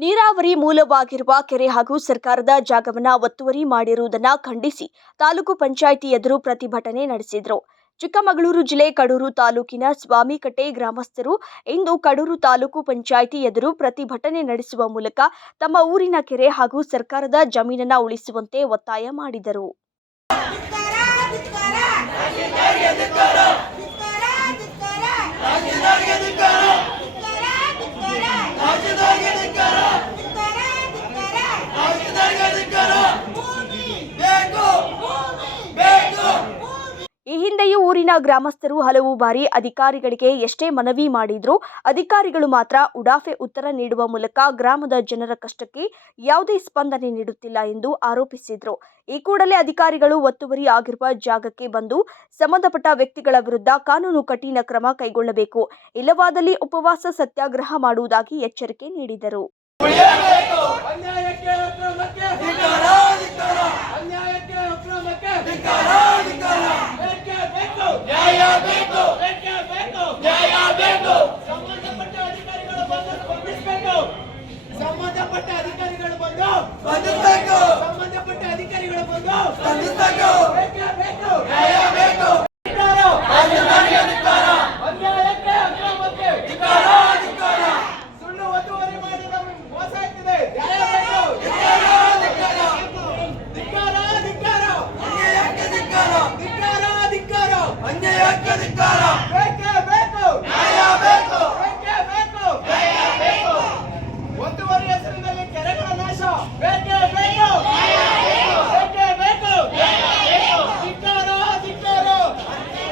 ನೀರಾವರಿ ಮೂಲವಾಗಿರುವ ಕೆರೆ ಹಾಗೂ ಸರ್ಕಾರದ ಜಾಗವನ್ನ ಒತ್ತುವರಿ ಮಾಡಿರುವುದನ್ನು ಖಂಡಿಸಿ ತಾಲೂಕು ಪಂಚಾಯಿತಿ ಎದುರು ಪ್ರತಿಭಟನೆ ನಡೆಸಿದರು. ಚಿಕ್ಕಮಗಳೂರು ಜಿಲ್ಲೆ ಕಡೂರು ತಾಲೂಕಿನ ಸ್ವಾಮಿಕಟ್ಟೆ ಗ್ರಾಮಸ್ಥರು ಇಂದು ಕಡೂರು ತಾಲೂಕು ಪಂಚಾಯಿತಿ ಎದುರು ಪ್ರತಿಭಟನೆ ನಡೆಸುವ ಮೂಲಕ ತಮ್ಮ ಊರಿನ ಕೆರೆ ಹಾಗೂ ಸರ್ಕಾರದ ಜಮೀನನ್ನು ಉಳಿಸುವಂತೆ ಒತ್ತಾಯ ಮಾಡಿದರು. ಊರಿನ ಗ್ರಾಮಸ್ಥರು ಹಲವು ಬಾರಿ ಅಧಿಕಾರಿಗಳಿಗೆ ಎಷ್ಟೇ ಮನವಿ ಮಾಡಿದ್ರೂ ಅಧಿಕಾರಿಗಳು ಮಾತ್ರ ಉಡಾಫೆ ಉತ್ತರ ನೀಡುವ ಮೂಲಕ ಗ್ರಾಮದ ಜನರ ಕಷ್ಟಕ್ಕೆ ಯಾವುದೇ ಸ್ಪಂದನೆ ನೀಡುತ್ತಿಲ್ಲ ಎಂದು ಆರೋಪಿಸಿದರು. ಈ ಕೂಡಲೇ ಅಧಿಕಾರಿಗಳು ಒತ್ತುವರಿ ಆಗಿರುವ ಜಾಗಕ್ಕೆ ಬಂದು ಸಂಬಂಧಪಟ್ಟ ವ್ಯಕ್ತಿಗಳ ವಿರುದ್ಧ ಕಾನೂನು ಕಠಿಣ ಕ್ರಮ ಕೈಗೊಳ್ಳಬೇಕು. ಇಲ್ಲವಾದಲ್ಲಿ ಉಪವಾಸ ಸತ್ಯಾಗ್ರಹ ಮಾಡುವುದಾಗಿ ಎಚ್ಚರಿಕೆ ನೀಡಿದರು.